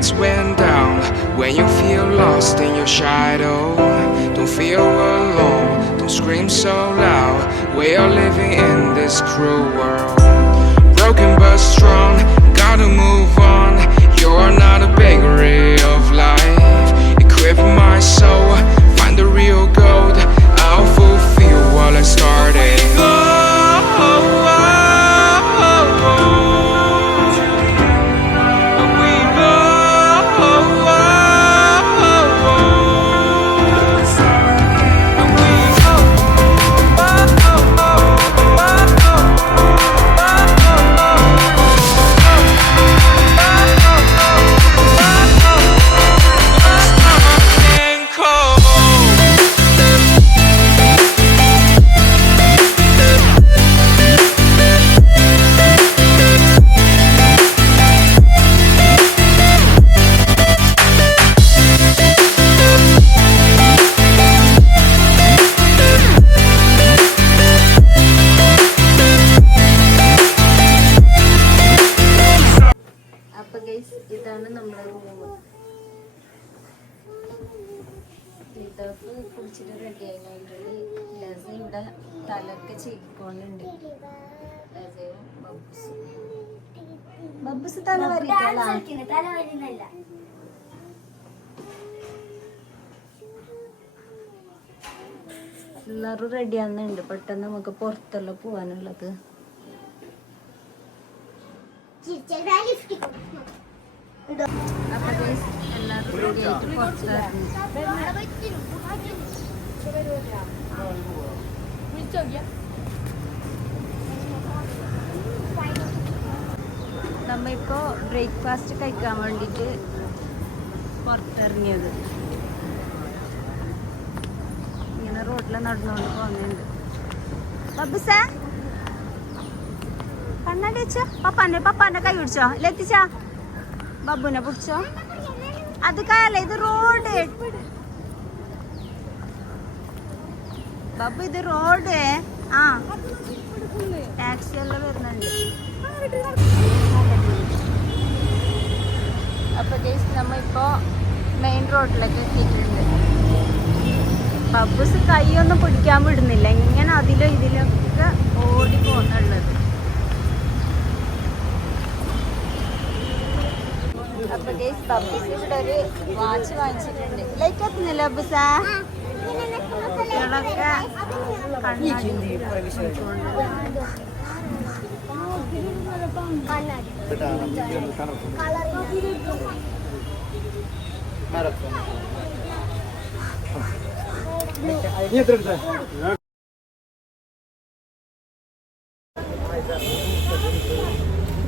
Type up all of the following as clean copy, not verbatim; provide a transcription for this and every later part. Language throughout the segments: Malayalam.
lights went down. When you feel lost in your shadow, don't feel alone, don't scream so loud. We are living in this cruel world. Broken but strong, gotta move on. You're not a bakery of life. Equip my soul, find the real gold. I'll fulfill what I started. ഇതാണ് നമ്മുടെ റൂം. ഇതൊക്കെ കുടിച്ചിട്ട് റെഡി ആയി. ഓൾറെഡി ലസ ഇവിടെ തലൊക്കെ ചെയ്യിക്കൊണ്ടുണ്ട്. ലസയും ബബ്ബുസ് തല വരില്ല. എല്ലാവരും റെഡി ആവുന്നുണ്ട്. പെട്ടെന്ന് നമുക്ക് പുറത്തെല്ലാം പോവാനുള്ളത്. അപ്പൊ എല്ലാവരും റെഡി ആയിട്ട് പുറത്തിറങ്ങി. നമ്മളിപ്പോ ബ്രേക്ക്ഫാസ്റ്റ് കഴിക്കാൻ വേണ്ടിട്ട് പുറത്തിറങ്ങിയത്. ഇങ്ങനെ റോഡിൽ നടന്നുകൊണ്ട് പോകുന്നുണ്ട്. ബബ്ബുസേ കണ്ണാടി വെച്ചോ. പപ്പാന്റെ കൈ പിടിച്ചോ. ലത്തിച്ചാ ബബ്ബുനെ പിടിച്ചോ. അത് കാല ഇത് റോഡ് ബബ്ബു, ഇത് റോഡ്. ആ ടാക്സി എല്ലാം വരുന്നുണ്ട്. അപ്പൊ നമ്മളിപ്പോ മെയിൻ റോഡിലേക്ക് എത്തിയിട്ടുണ്ട്. ബബ്ബുസ് കൈയൊന്നും പിടിക്കാൻ വിടുന്നില്ല. ഇങ്ങനെ അതിലോ ഇതിലൊക്കെ ഓടി പോകുന്നുള്ളത്. അപ്പൊ ബബ്ബുസ് ഇവിടെ ഒരു വാച്ച് വാങ്ങിച്ചിട്ടുണ്ട്. ലൈറ്റ് എത്തുന്നില്ല ബബ്ബുസാ. കുട്ടികളൊക്കെ കണ്ണാടി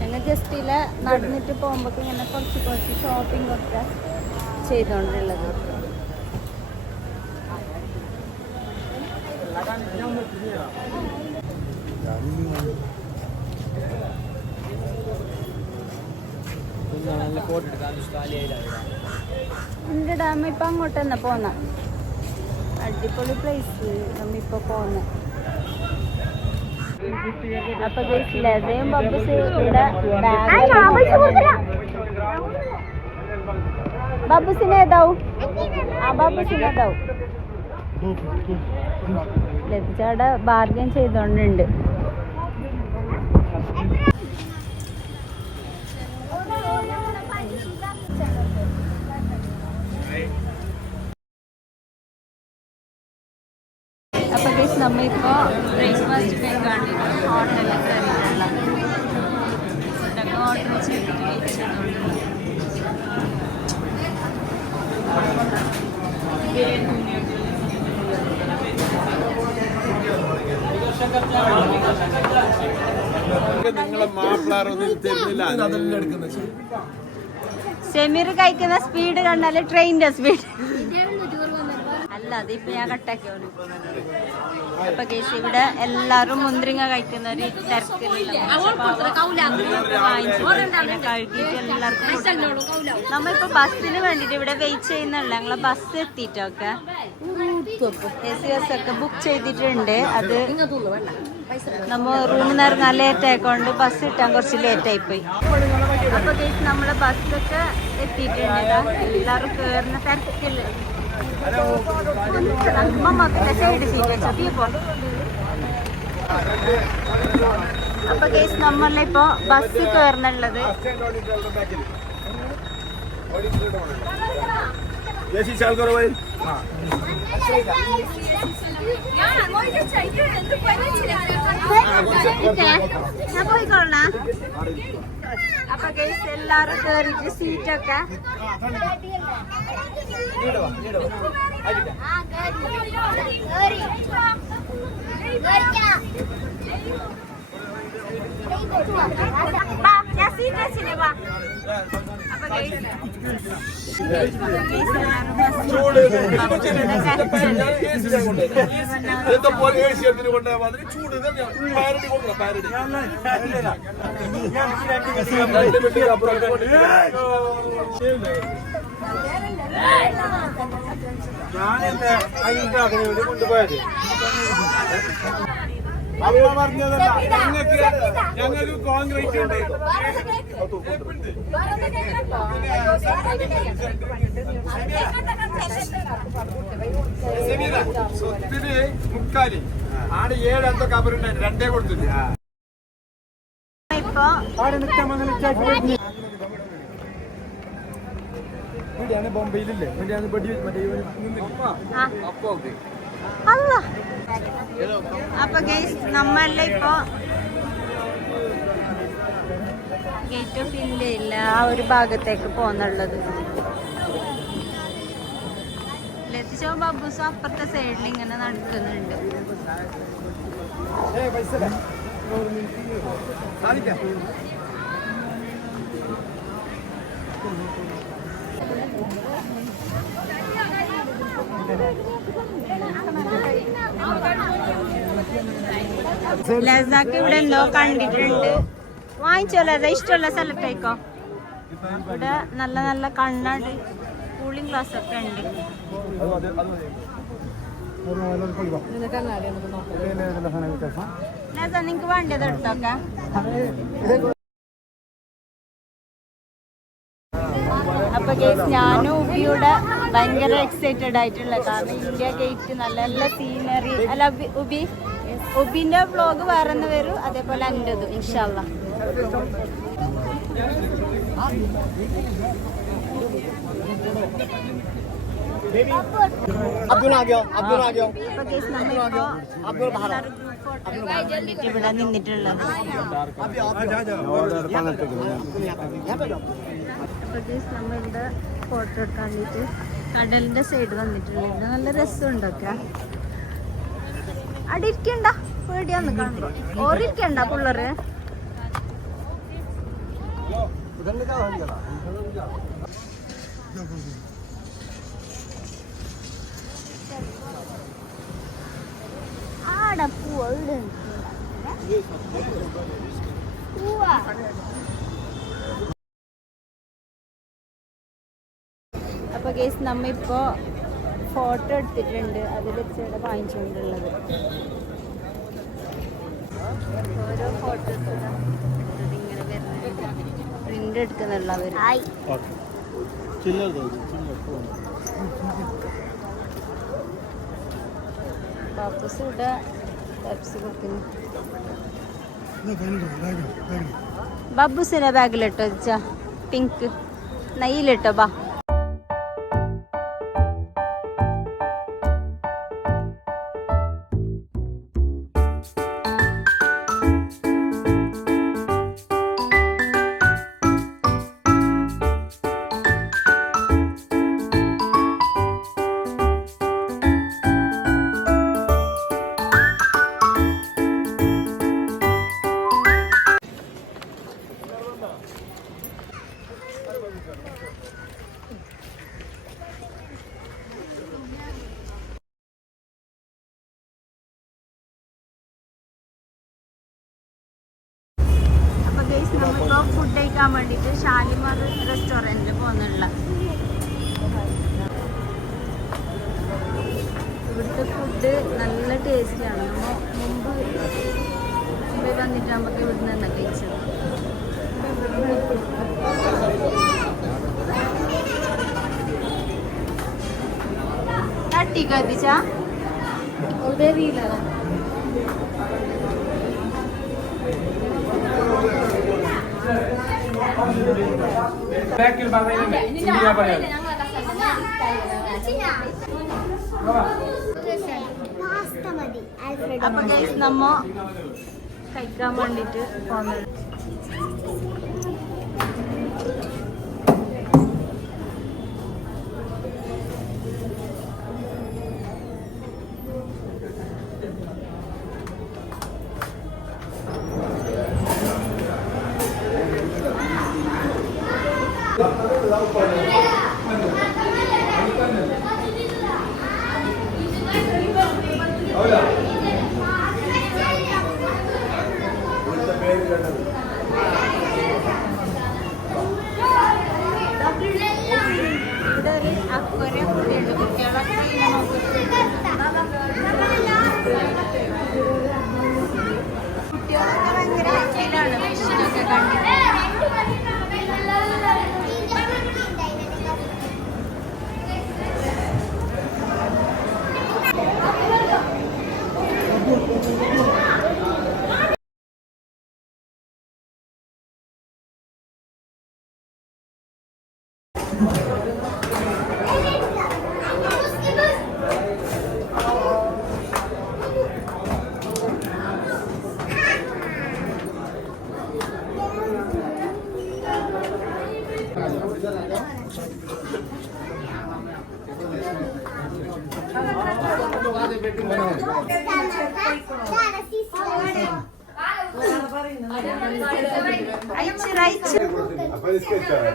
ഞങ്ങൾ ജസ്റ്റില നടന്നിട്ട് പോകുമ്പോ ഇങ്ങനെ കുറച്ച് ഷോപ്പിംഗ് ഒക്കെ ചെയ്തോണ്ടുള്ളത്. എന്റെ ഡാമ ഇപ്പൊ അങ്ങോട്ട് തന്നെ പോന്ന അടിപൊളി പ്ലേസ് നമ്മിപ്പോ പോന്ന. അപ്പൊ ലതയും ബബ്ബുസ് ഇവിടെ ബബ്ബുസിനെ ഏതാവും ബബ്ബുസിനേതാവും ലതിച്ചവിടെ ബാർഗൻ ചെയ്തോണ്ടുണ്ട്. അപ്പൊ നമ്മളിപ്പോ ബ്രേക്ക്ഫാസ്റ്റ് കഴിക്കാണ്ട് ഹോട്ടലിൽ കയറിയിട്ടുള്ള ഫുഡൊക്കെ ഓർഡർ ചെയ്തിട്ട് വെച്ചതുകൊണ്ട് സെമീർ കഴിക്കുന്ന സ്പീഡ് കണ്ടാല് ട്രെയിനിന്റെ സ്പീഡ് അല്ല. അതിപ്പോ ഞാൻ കട്ടാക്കി. അപ്പൊ കേസ് ഇവിടെ എല്ലാരും മുന്തിരിങ്ങ കഴിക്കുന്ന ഒരു തിരക്കിലുള്ള കഴുകിട്ട് എല്ലാവർക്കും നമ്മളിപ്പോ ബസ്സിന് വേണ്ടിട്ട് ഇവിടെ വെയിറ്റ് ചെയ്യുന്നുള്ള ഞങ്ങളെ ബസ് എത്തിയിട്ടൊക്കെ AC ബസ്സൊക്കെ ബുക്ക് ചെയ്തിട്ടുണ്ട്. അത് നമ്മ റൂമിൽ നിന്ന് ഇറങ്ങാൻ ലേറ്റ് ആയിക്കൊണ്ട് ബസ് കിട്ടാൻ കുറച്ച് ലേറ്റ് ആയിപ്പോയി. അപ്പൊ ഗൈസ് നമ്മളെ ബസ്സൊക്കെ എത്തിയിട്ടുണ്ട്. എല്ലാവരും കേറുന്ന തിരക്കില് സൈഡ് സീറ്റ് അപ്പൊ ഗൈസ് നമ്മളിപ്പോ ബസ് കയറുന്നുള്ളത് ഞാൻ പോയിക്കോളണ. അപ്പൊ ഗൈസ് എല്ലാരും കേറിട്ട് സീറ്റൊക്കെ ഞാൻ സീറ്റ് വെച്ചില്ലേ വാ. അപ്പൊ ഗൈസ് ഞാനെന്താ അതിന്റെ കൊണ്ടുപോയത് അമ്മ പറഞ്ഞതല്ല. ഞങ്ങൾക്ക് കോൺക്രീറ്റ് ഉണ്ട്. സ്വത്തിന് മുക്കാലി ആടെ 7 എന്തോ കബറുണ്ടായിരുന്നു. 2 കൊടുത്തില്ല. ബോംബെയിലില്ലേ അപ്പൊ ഗൈസ് നമ്മളെ ഇപ്പൊ ഗേറ്റ് ഓഫ് ഇന്ത്യ ഇല്ല ആ ഒരു ഭാഗത്തേക്ക് പോന്നുള്ളത്. ലത്തിച്ചോ ബബ്ബൂസും അപ്പുറത്തെ സൈഡിൽ ഇങ്ങനെ നടക്കുന്നുണ്ട്. ലസാക്ക് ഇവിടെ എന്തോ കണ്ടിട്ടുണ്ട്. വാങ്ങിച്ചോല്ലോ, അതാ ഇഷ്ടമുള്ള സ്ഥലത്തേക്കോ. ഇവിടെ നല്ല നല്ല കണ്ണാടി കൂളിംഗ് ഗ്ലാസ് ഒക്കെ ഉണ്ട്. ലസ നിങ്ങക്ക് വേണ്ടത് എടുത്തോക്കാം. അപ്പൊ ഗൈസ് ഞാനും ഉബിയുടെ ഭയങ്കര എക്സൈറ്റഡ് ആയിട്ടുള്ള, കാരണം ഇന്ത്യ ഗേറ്റ് നല്ല നല്ല സീനറി അല്ല. ഉബിന്റെ വ്ലോഗ് വേറെ വരും, അതേപോലെ എന്റേതും ഇൻഷാല്ലാ. ഇവിടെ നിന്നിട്ടുള്ളത് നമ്മളിവിടെ ഫോട്ടോ എടുക്കാൻ വേണ്ടിട്ട് കടലിന്റെ സൈഡ് വന്നിട്ടുള്ളത്. നല്ല രസമുണ്ടൊക്കെ. അവിടെ ഇരിക്കണ്ട, പേടിയാന്ന് കാണുമ്പോ. ഓറിരിക്കണ്ട പിള്ളേര്. ആടെ പൂവാ, ഇവിടെ പൂവാ. അപ്പൊ ഗൈസ് നമ്മ ഇപ്പോ ഫോട്ടോ എടുത്തിട്ടുണ്ട്. അതിൽ വെച്ചിട്ട് വാങ്ങിച്ചുകൊണ്ടുള്ളത് ഓരോ ഫോട്ടോ ഇങ്ങനെ വരുന്നുണ്ട്. പ്രിന്റ് എടുക്കുന്നുള്ളവർ. ബാപ്പൂസ് ഇവിടെ പെപ്സി കൊടുക്കുന്നു. ബാബൂസിന്റെ ബാഗിലിട്ടോ വെച്ചാ പിങ്ക് നെയ്യിലിട്ടോ. ബാ നമ്മളിപ്പോ ഫുഡ് കഴിക്കാൻ വേണ്ടിട്ട് ഷാലിമാർ റെസ്റ്റോറന്റിൽ പോകുന്നുള്ള. ഇവിടുത്തെ ഫുഡ് നല്ല ടേസ്റ്റിയാണ്. നമ്മൾ മുമ്പ് വന്നിട്ട് നമുക്ക് ഇവിടുന്ന് തന്നെ കഴിച്ചത്. തട്ടി കത്തിച്ചാ ബാക്കിൽ പറയുന്നില്ലേ ഇന്ത്യ പറയാം അപ്പൊ ഗൈസ് നമ്മ കഴിക്കാൻ വേണ്ടിട്ട് പോകുന്നത്. ഇവിടെ ഒരു അക്വറിയം കൂടിയുണ്ട്. കുട്ടികളൊക്കെ ഇങ്ങനെ കുട്ടികളൊക്കെ ഭയങ്കര ഹാപ്പിയിലാണ് ഫിഷിനൊക്കെ കണ്ടിട്ട്.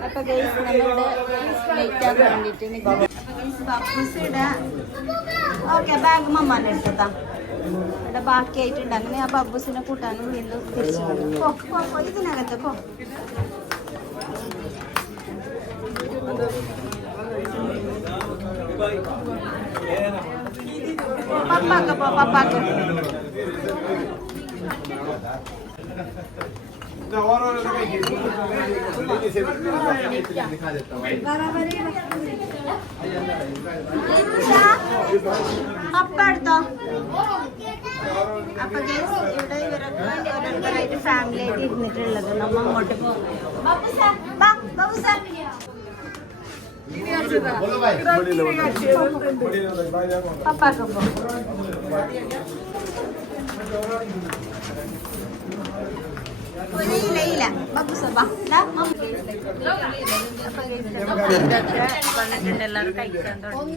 അപ്പൊ ഗൈസ് നമ്മളിവിടെ ലേറ്റ് ആക്കാൻ വേണ്ടിട്ട് ഓക്കെ ബാഗ് മമ്മാൻ്റെ എടുത്തതാ. ഇവിടെ ബാക്കിയായിട്ടുണ്ട്. അങ്ങനെ ആ ബബ്ബൂസിനെ കൂട്ടാനും വീണ്ടും തിരിച്ചു പോ ഇതിനകത്ത് പോ. പപ്പാക്ക് പോ പപ്പാക്ക്. പപ്പ എടുത്തോ. അപ്പൊ ഇവിടെ ഇവരൊക്കെ ഓരോരുത്തരായിട്ട് ഫാമിലി ആയിട്ട് ഇരുന്നിട്ടുള്ളത്. നമ്മ അങ്ങോട്ട് പോകും. പപ്പാക്ക് പോ. ഇല്ല വന്നിട്ടുണ്ട്. എല്ലാവരും കഴിക്കാൻ തുടങ്ങി.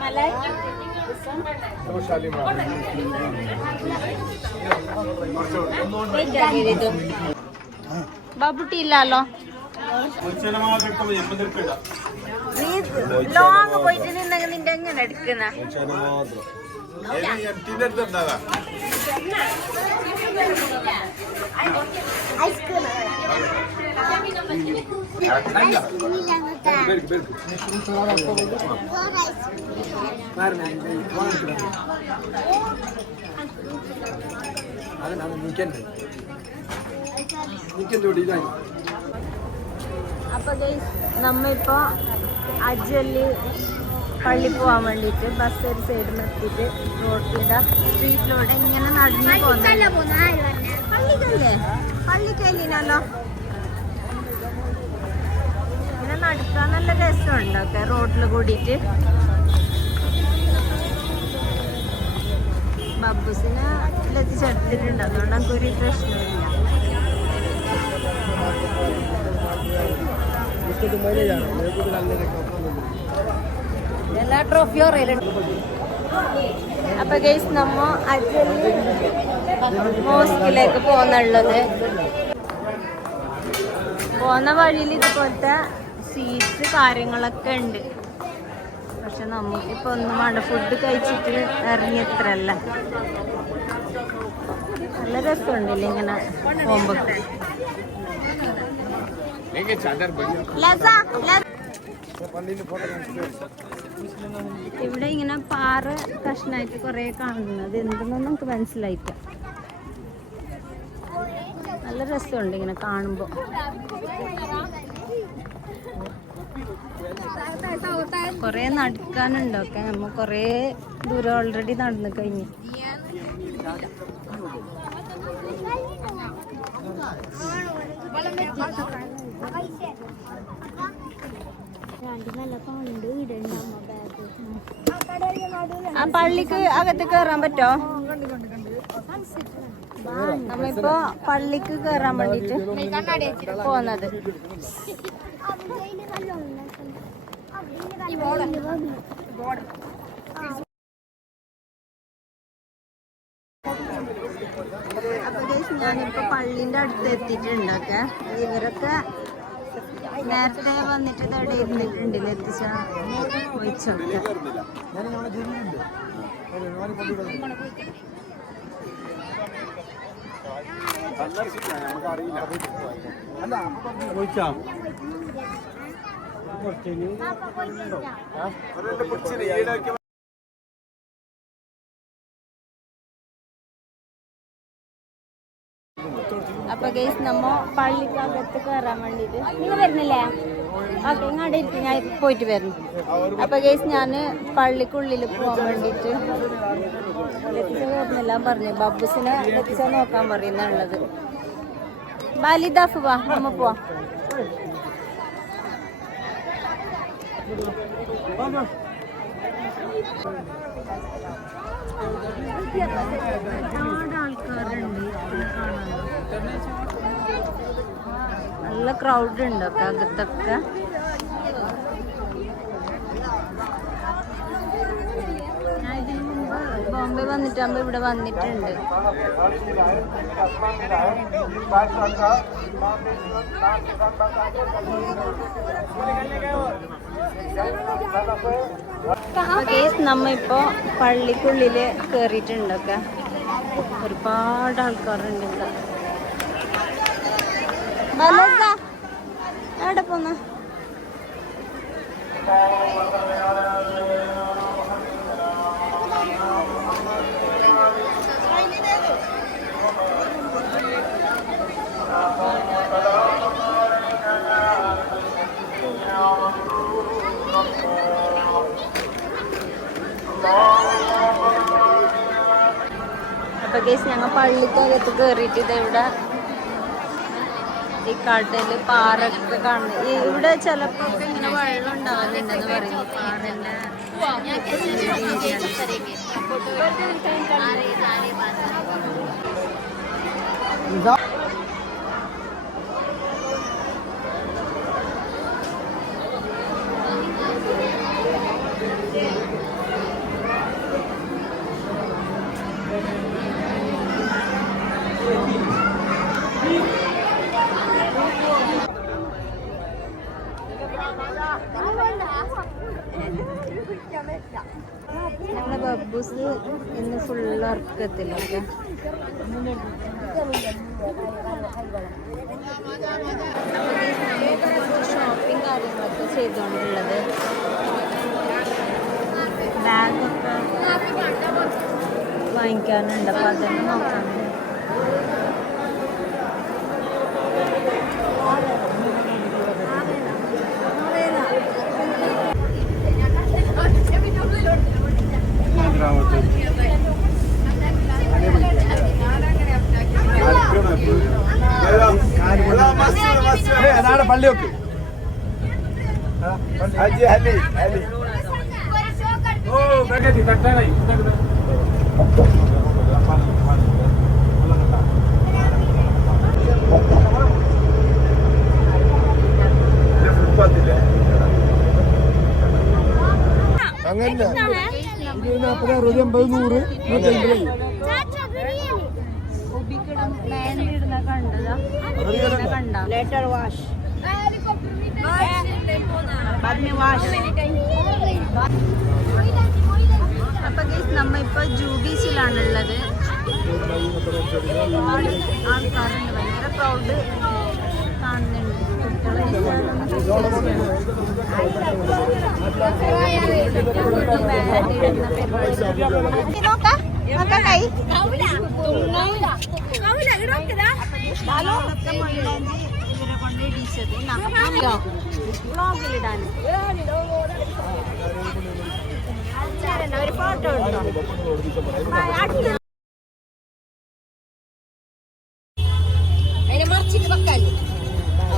മലായി ബാബുട്ടി ഇല്ലല്ലോ. ലോങ് പോയിട്ട് നിന്നെങ്കിൽ നിന്റെ എങ്ങനെ എടുക്കുന്ന അപ്പൊ നമ്മിപ്പോ അജ്വല്ലി പള്ളി പോവാൻ വേണ്ടിട്ട് ബസ് ഒരു സൈഡിൽ നിർത്തിയിട്ട് റോഡിലിട സ്ട്രീറ്റിലൂടെ ഇങ്ങനെ നടന്നു പോകുന്നത്. പള്ളിക്കല്ലിനല്ലോ ഇങ്ങനെ നടക്കാൻ നല്ല രസമുണ്ട്. ഒക്കെ റോഡിൽ കൂടിയിട്ട് ബബ്ബൂസിനെ എത്തിച്ചെടുത്തിട്ടുണ്ട്. അതുകൊണ്ട് നമുക്ക് ഒരു പ്രശ്നമില്ല. എല്ലാ ട്രോഫിയോ അപ്പൊ ഗൈസ് നമ്മ അജ്വല്ലി മോസ്കിലേക്ക് പോകുന്നുള്ളത്. പോകുന്ന വഴിയിൽ ഇതുപോലത്തെ സ്വീറ്റ്സ് കാര്യങ്ങളൊക്കെ ഉണ്ട്. പക്ഷെ നമുക്കിപ്പോ ഒന്നും വേണ്ട. ഫുഡ് കഴിച്ചിട്ട് ഇറങ്ങിയത്രല്ല. നല്ല നല്ല രസമുണ്ടല്ലേ ഇങ്ങനെ പോകുമ്പോ. ഇവിടെ ഇങ്ങനെ പാറ കഷ്ണായിട്ട് കുറെ കാണുന്നത് എന്തെന്നൊന്നും നമുക്ക് മനസ്സിലായില്ല. നല്ല രസമുണ്ട് ഇങ്ങനെ കാണുമ്പോ. കൊറേ നടക്കാനുണ്ടൊക്കെ, നമ്മ കൊറേ ദൂരം ഓൾറെഡി നടന്നു കഴിഞ്ഞു. ആ പള്ളിക്ക് അകത്ത് കേറാൻ പറ്റോ? നമ്മിപ്പോ പള്ളിക്ക് കേറാൻ വേണ്ടിട്ട് പോന്നത്. അപ്പൊ ഞാനിപ്പോ പള്ളിന്റെ അടുത്ത് എത്തിയിട്ടുണ്ടൊക്കെ. ഇവരൊക്കെ നേരത്തെ വന്നിട്ട് ഇവിടെ ഇരുന്നിട്ടുണ്ട്. എത്തിച്ച ഒഴിച്ചൊക്കെ അപ്പൊ ഗൈസ് നമ്മ പള്ളിക്കകത്ത് കയറാൻ വേണ്ടിട്ട് നിങ്ങൾ വരുന്നില്ലേ? ഓക്കെ, ഇങ്ങോട്ട് ഇരിക്കും, ഞാൻ പോയിട്ട് വരുന്നു. അപ്പൊ ഗൈസ് ഞാന് പള്ളിക്കുള്ളിൽ പോകാൻ വേണ്ടിട്ട് ലത്തിച്ച വരുന്നില്ല പറഞ്ഞു. ബബ്ബുസിനെ ലത്തിച്ച നോക്കാൻ പറയുന്നുള്ളത്. ബാലിദാഫ് വാ, നമ്മ പോവാം. ഒരുപാട് ആൾക്കാരുണ്ട് നല്ല ക്രൗഡ് ഉണ്ട് അകത്തൊക്കെ. ഞാൻ ഇതിന് മുമ്പ് ബോംബെ വന്നിട്ടാകുമ്പോ ഇവിടെ വന്നിട്ടുണ്ട്. നമ്മ ഇപ്പോ പള്ളിക്കുള്ളില് കേറിയിട്ടുണ്ടൊക്കെ. ഒരുപാട് ആൾക്കാരുണ്ട് ഇവിടെ. എവിടെ പോന്ന? അപ്പൊ കേസ് ഞങ്ങൾ പള്ളിക്കകത്ത് കയറിയിട്ട് ഇതെവിടെ ഈ കടല് പാറൊക്കെ കാണുന്നത്. ഇവിടെ ചിലപ്പോ ഇങ്ങനെ വെള്ളം ഉണ്ടാവലുണ്ടെന്ന് പറയുന്നു. പാറന്റെ ഞങ്ങളെ ബബ്ബൂസ് ഇന്ന് ഫുള്ള് ഉറക്കത്തിലൊക്കെ. ഷോപ്പിംഗ് കാര്യങ്ങളൊക്കെ ചെയ്തുകൊണ്ടുള്ളത്. ബാഗൊക്കെ വാങ്ങിക്കാനുണ്ട്, അപ്പം അതൊക്കെ നോക്കാനുണ്ട്. അതാണ് പള്ളിയൊക്കെ. അങ്ങനെ 40, 60, 100, 150. लेटर वॉश बाद में वॉश. അപ്പൊ നമ്മ ഇപ്പൊ ജൂബീസിലാണുള്ളത്. ഒരുപാട് ആൾക്കാരുണ്ട്, ഭയങ്കര ക്രൗഡ് കാണുന്നുണ്ട്. ഇവരെ കൊണ്ട് ഇടിച്ചത് വ്ളോഗിലിടാൻ ഒരു ഫോട്ടോ ഉണ്ടോ?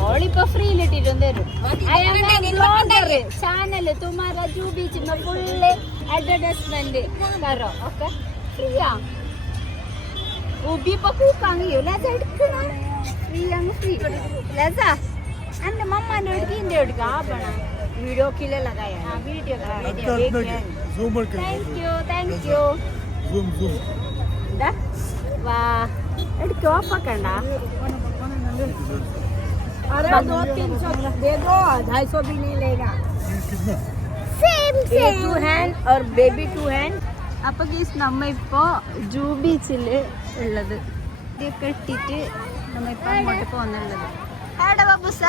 ഓളിപ്പോ ഫ്രീയിലിട്ടിട്ടും തരും. ചാനല് തുമാര ജൂബിച്ച് ഫുള്ള് അഡ്വർടൈസ്മെന്റ് കറോ ഒക്കെ ഫ്രീയാ. ഉബിപ്പൊ കൂക്കാങ്ങിയോ ലജ എടുക്കണ ഫ്രീ അങ്ങ് ഫ്രീ ലജ എന്റെ മമ്മാന്റെ എടുക്ക ഇന്റെ എടുക്ക ആപ്പണ വീഡിയോ കില്ലല്ല വീഡിയോ താങ്ക് യു വാ എടുക്കോ ഓപ്പാക്കണ്ട. അപ്പൊ ഗീസ് നമ്മ ഇപ്പോ ജൂ ബീച്ചില് ഉള്ളത് ഇതൊക്കെ ഇട്ടിട്ട് നമ്മ ഇപ്പൊ അങ്ങോട്ട് പോന്നുള്ളത്. എവിടെ ബബ്ബുസ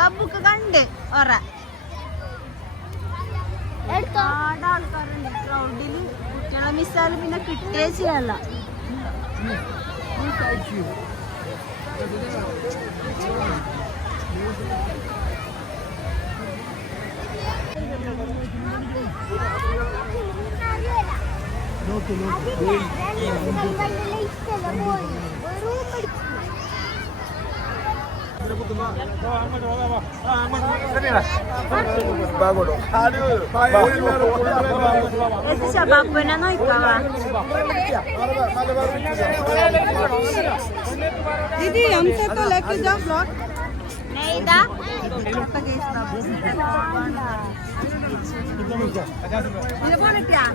ബബ്ബുക്ക് കണ്ട് ഒറ ആൾക്കാരുണ്ട് ക്രൗഡില്. കുട്ടികളെ മിസ്സാല് പിന്നെ കിട്ടേ ചെയ്യല്ല. ബാബുനെ നോക്കാവാ दीदी हमसे तो लेके जाओ ब्लॉग नहीं दा ये बोले क्या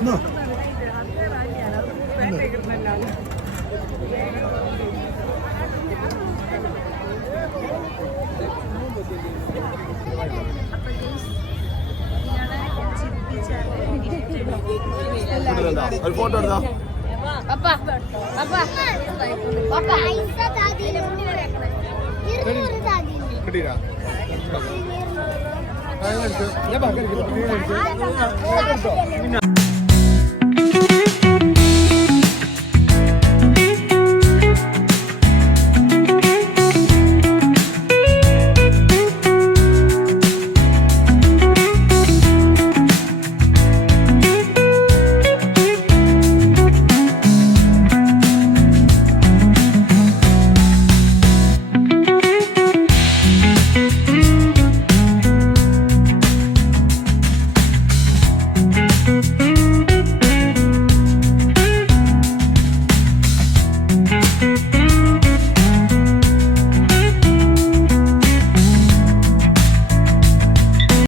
No. ഫോട്ടോ എടുത്താ पापा पापा पापा കിട്ടിയില്ല ഞാൻ